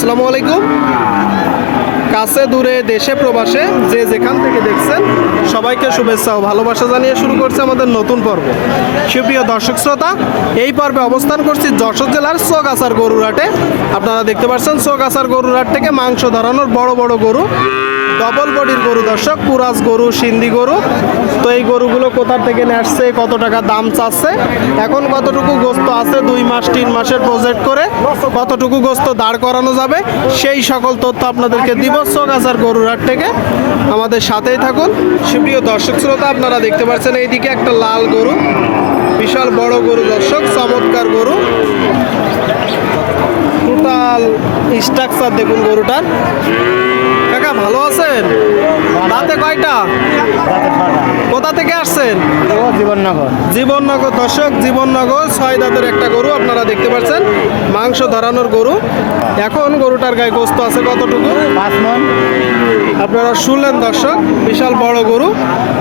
আসসালামু আলাইকুম। কাছে, দূরে, দেশে, প্রবাসে যে যেখান থেকে দেখছেন, সবাইকে শুভেচ্ছা ও ভালোবাসা জানিয়ে শুরু করছে আমাদের নতুন পর্ব। সুপ্রিয় দর্শক শ্রোতা, এই পর্বে অবস্থান করছি যশোর জেলার চোগাছার গরুরাটে আপনারা দেখতে পাচ্ছেন চোগাছার গরুরাট থেকে মাংস ধরানোর বড় বড় গরু। ডবল বডির গরু দর্শক, কুরাস গরু, সিন্ধি গরু। তো এই গরুগুলো কোথা থেকে আসছে, কত টাকা দাম চাচ্ছে, এখন কতটুকু গোস্ত আছে, দুই মাস, তিন মাসের প্রজেক্ট করে কতটুকু গোস্ত দাঁড় করানো যাবে, সেই সকল তথ্য আপনাদেরকে দিব সোগাছার গরুরহাট থেকে। আমাদের সাথেই থাকুন। সুপ্রিয় দর্শক শ্রোতা, আপনারা দেখতে পাচ্ছেন এইদিকে একটা লাল গরু, বিশাল বড় গরু দর্শক, চমৎকার গরু। টোটাল স্ট্রাকচার দেখুন গরুটার। ভালো দাঁতে রাতে কয়টা? কোথা থেকে আসছেন? জীবননগর। জীবননগর দর্শক জীবননগর ছয় দাঁতের একটা গরু আপনারা দেখতে পাচ্ছেন। মাংস ধরানোর গরু। এখন গরুটার গায়ে গোস্ত আছে কতটুকু? পাঁচ মন। আপনারা শুনলেন দর্শক বিশাল বড় গরু।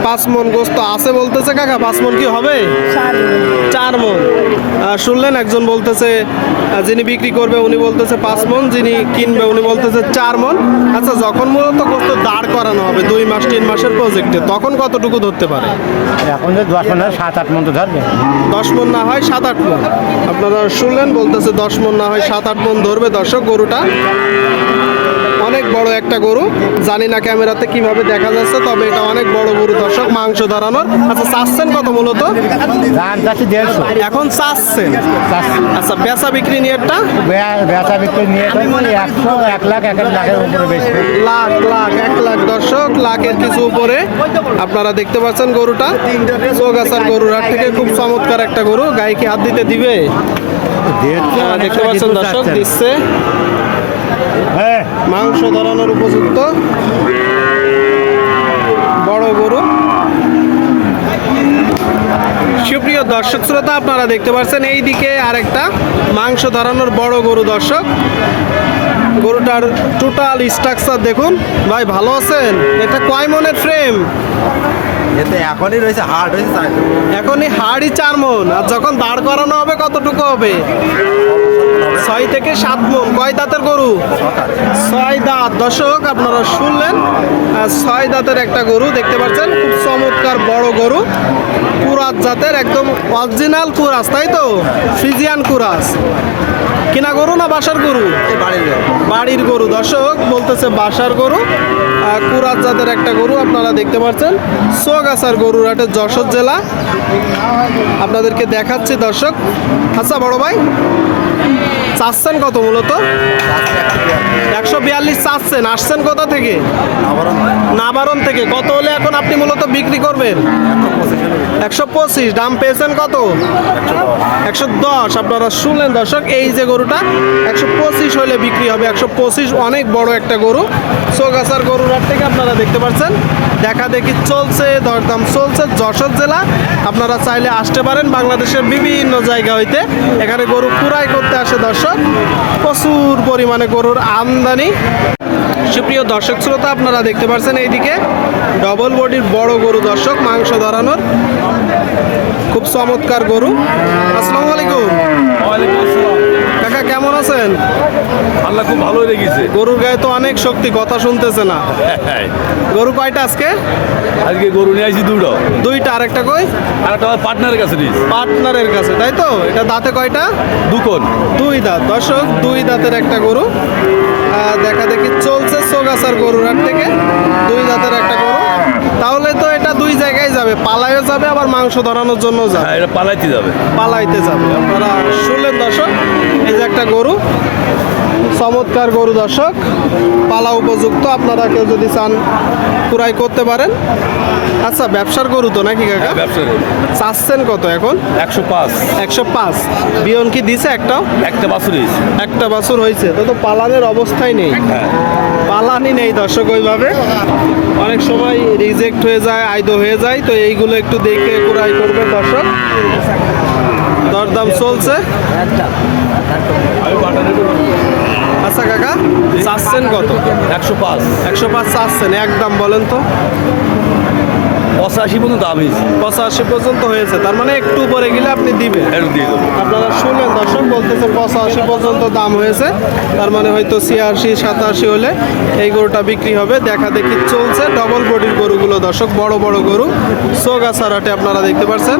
পাঁচ মন গোস্ত আছে বলতেছে কাকা পাঁচ মন কি হবে? চার মন। শুনলেন একজন বলতেছে যিনি বিক্রি করবে উনি বলতেছে পাঁচ মন যিনি কিনবে উনি বলতেছে চার মন। আচ্ছা যখন মূলত গোস্ত দাঁড় করানো হবে দুই মাস তিন মাসের প্রজেক্টে তখন কতটুকু ধরতে পারে? এখন যে দশ মন সাত আট মন তো ধরবে। দশ মন না হয় সাত আট মন। আপনারা শুনলেন বলতেছে দশ মন না হয় সাত আট মন ধরবে দর্শক গরুটা। অনেক বড় একটা গরু। জানি না ক্যামেরাতে কীভাবে দেখা যাচ্ছে তবে এটা অনেক বড় গরু দর্শক মাংস ধরানোর। আচ্ছা চাচ্ছেন কত মূলত? এখন চাচ্ছেন? আচ্ছা বেচা বিক্রি নিয়ে একটা বেচা বিক্রি নিয়ে একশো এক লাখ এক লাখের উপরে বেশি লাখ লাখ এক লাখ দর্শক লাখের কিছু উপরে। আপনারা দেখতে পাচ্ছেন গরুটা। চোখ চৌগাছার গরুর হাট থেকে খুব চমৎকার একটা গরু। গায়ে কি হাত দিতে দিবে। দেখতে পাচ্ছেন দর্শক দিচ্ছে। হ্যাঁ। মাংস ধরানোর উপযুক্ত বড় গরু। সুপ্রিয় দর্শক শ্রোতা আপনারা দেখতে পাচ্ছেন এই দিকে আরেকটা মাংস ধরানোর বড় গরু দর্শক। গরুটার টোটাল স্ট্রাকচার দেখুন। ভাই ভালো আছেন? এটা কয় মনের ফ্রেম এতে এখনই রয়েছে হাড় তাই তো। এখনই হাড়ই চার মন, আর যখন দাঁড় করানো হবে কতটুকু হবে? ছয় থেকে সাত মন, কয় দাঁতের গরু? ছয় দাঁত। দর্শক, আপনারা শুনলেন ছয় দাঁতের একটা গরু, দেখতে পাচ্ছেন, খুব চমৎকার বড় গরু। কুরাজ জাতের একদম অরিজিনাল কুরাজ তাই তো? ফিজিয়ান কুরাজ কিনা গরু না বাসার গরু? বাড়ির গরু। দর্শক বলতেছে বাসার গরু। কুরাত জাতের একটা গরু আপনারা দেখতে পাচ্ছেন। সোগাছার গরুর হাটে যশোর জেলা। আপনাদেরকে দেখাচ্ছি দর্শক। আচ্ছা বড় ভাই চাচ্ছেন কত মূলত? একশো বিয়াল্লিশ চাচ্ছেন। আসছেন কোথা থেকে? নাবারণ থেকে কত হলে এখন আপনি মূলত বিক্রি করবেন? একশো পঁচিশ। দাম পেয়েছেন কত? একশো দশ। আপনারা শুনলেন দর্শক, এই যে গরুটা একশো পঁচিশ হলে বিক্রি হবে। একশো পঁচিশ অনেক বড় একটা গরু। চৌগাছার গরুর হাট থেকে আপনারা দেখতে পাচ্ছেন। দেখা দেখি চলছে, দরদাম চলছে। যশোর জেলা, আপনারা চাইলে আসতে পারেন বাংলাদেশের বিভিন্ন জায়গা হইতে। এখানে গরু কুড়াই করতে আসে দর্শক। প্রচুর পরিমাণে গরুর আমদানি। সুপ্রিয় দর্শক শ্রোতা আপনারা দেখতে পাচ্ছেন এইদিকে ডবল বডির বড় গরু দর্শক মাংস ধরানোর খুব চমৎকার গরু। আসসালামু আলাইকুম। কাকা কেমন আছেন? আল্লাহ খুব ভালোই লেগেছে গরুর গায়ে তো অনেক শক্তি কথা শুনতেছে না। গরু কয়টা আজকে? আজকে গরু নিয়ে আসি দুটো। দুইটা আর একটা কই? আর একটা আমার পার্টনারের কাছে নিস পার্টনারের কাছে তাই তো? এটা দাঁতে কয়টা? দুকন দুই দাঁত। দর্শক দুই দাঁতের একটা গরু। দেখা চলছে গরুর হাট থেকে দুই জাতের একটা গরু। তাহলে তো এটা দুই জায়গায় যাবে। পালাইও যাবে আবার মাংস ধরানোর জন্য যাবে। হ্যাঁ এটা পালাইতে যাবে। পালাইতে যাবে। আপনারা শুনলেন দর্শক এই যে একটা গরু। চমৎকার গরু দর্শক পালা উপযুক্ত। আপনারা কেউ যদি চান পুরাই করতে পারেন। আচ্ছা ব্যবসার গরু তো নাকি কাকা? ব্যবসা করো চাচ্ছেন কত এখন? একশো পাঁচ। একশো পাঁচ। বিয়ন কি দিছে একটাও? একটা বাছুর হয়েছে। একটা বছর হয়েছে। তো তো পালানের অবস্থাই নেই। হ্যাঁ। পালানি নেই দর্শক ওইভাবে। অনেক সময় রিজেক্ট হয়ে যায় আইদো হয়ে যায় তো এইগুলো একটু দেখে কুড়াই করবে দর্শক। দরদাম চলছে। আচ্ছা কাকা চাচ্ছেন কত? একশো পাঁচ। একশো পাঁচ চাচ্ছেন একদম বলেন তো। পঁচাশি পর্যন্ত দাম হয়েছে। পঁচাশি পর্যন্ত হয়েছে তার মানে একটু উপরে গেলে আপনি দিবেন। দিয়ে দেবো। আপনারা শুনলেন দর্শক বলতেছে পঁচাশি পর্যন্ত দাম হয়েছে তার মানে হয়তো ছিয়াশি সাতাশি হলে এই গরুটা বিক্রি হবে। দেখা দেখি চলছে ডবল বডির গরুগুলো দর্শক বড় বড় গরু সোগা ছাড়াটে আপনারা দেখতে পাচ্ছেন